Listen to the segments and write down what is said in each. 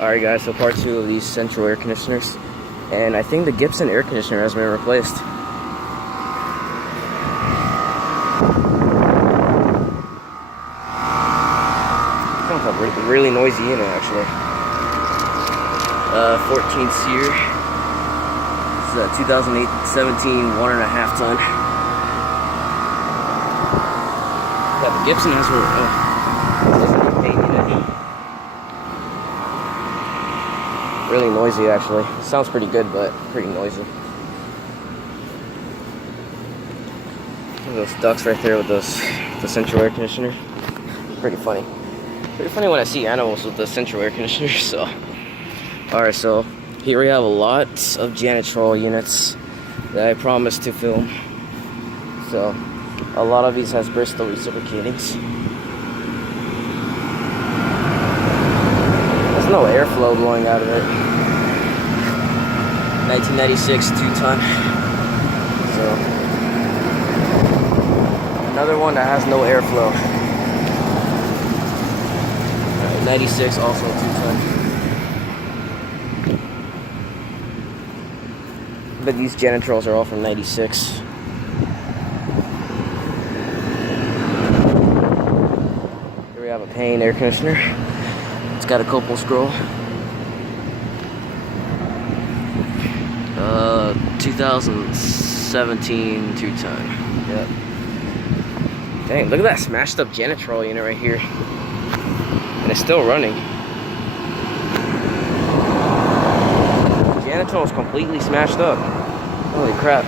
Alright guys, so part 2 of these central air conditioners. And I think the Gibson air conditioner has been replaced. Sounds like a really noisy unit actually. 14 SEER. This is a 2017 1.5 ton. Yeah, the Gibson has a paint unit. Really noisy actually. Sounds pretty good, but pretty noisy. Look at those ducts right there with the central air conditioner. Pretty funny. Pretty funny when I see animals with the central air conditioner. So, alright, so here we have a lot of Janitrol units that I promised to film. So, a lot of these has Bristol reciprocatings. There's no airflow blowing out of it. 1996 2-ton. So another one that has no airflow. 96 also 2-ton. But these Janitrols are all from 96. Here we have a Payne air conditioner. It's got a couple scroll. 2017 2-ton. Yep. Dang, look at that smashed up Janitrol unit right here. And it's still running. Janitrol is completely smashed up. Holy crap.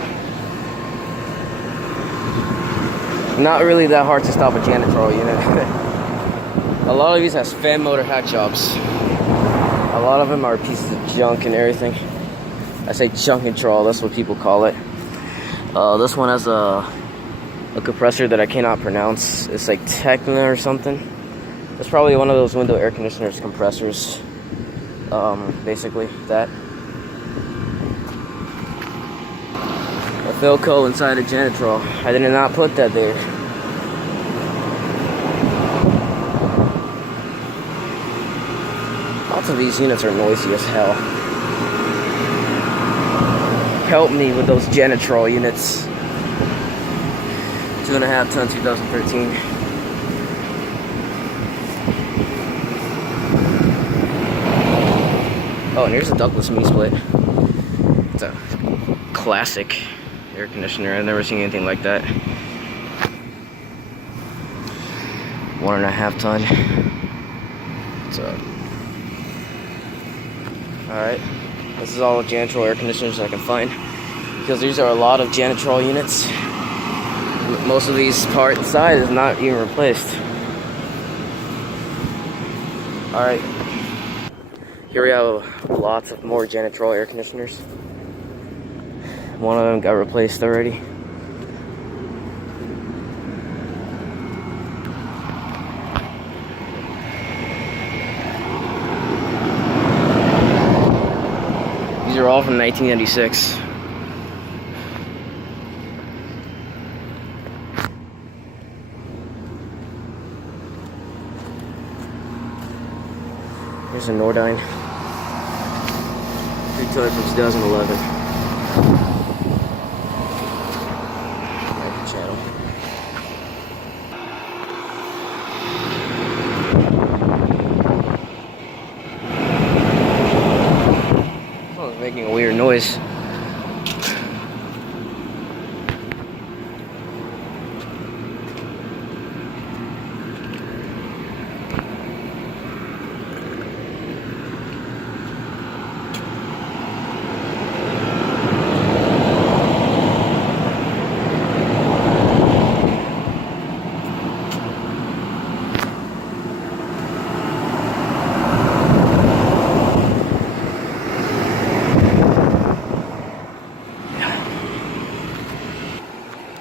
Not really that hard to stop a Janitrol unit. A lot of these has fan motor hack jobs. A lot of them are pieces of junk and everything. I say Janitrol, that's what people call it. This one has a compressor that I cannot pronounce. It's like Tecna or something. It's probably one of those window air conditioners compressors. Basically that. A Philco inside a Janitrol. I did not put that there. Lots of these units are noisy as hell. Help me with those Janitrol units. 2.5 ton 2013. Oh, and here's a ductless mini split. It's a classic air conditioner. I've never seen anything like that. 1.5 ton. So, alright. This is all Janitrol air conditioners I can find. Because these are a lot of Janitrol units. Most of these part inside is not even replaced. Alright. Here we have lots of more Janitrol air conditioners. One of them got replaced already. These are all from 1996. Here's a Nordyne. 3-ton from 2011. Right channel. Oh, it's making a weird noise.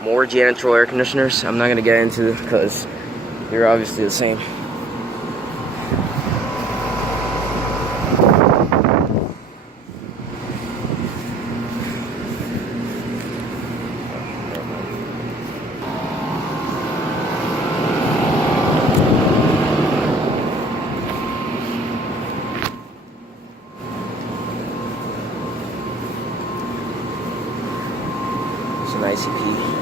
More Janitrol air conditioners. I'm not going to get into because they're obviously the same. an ICP.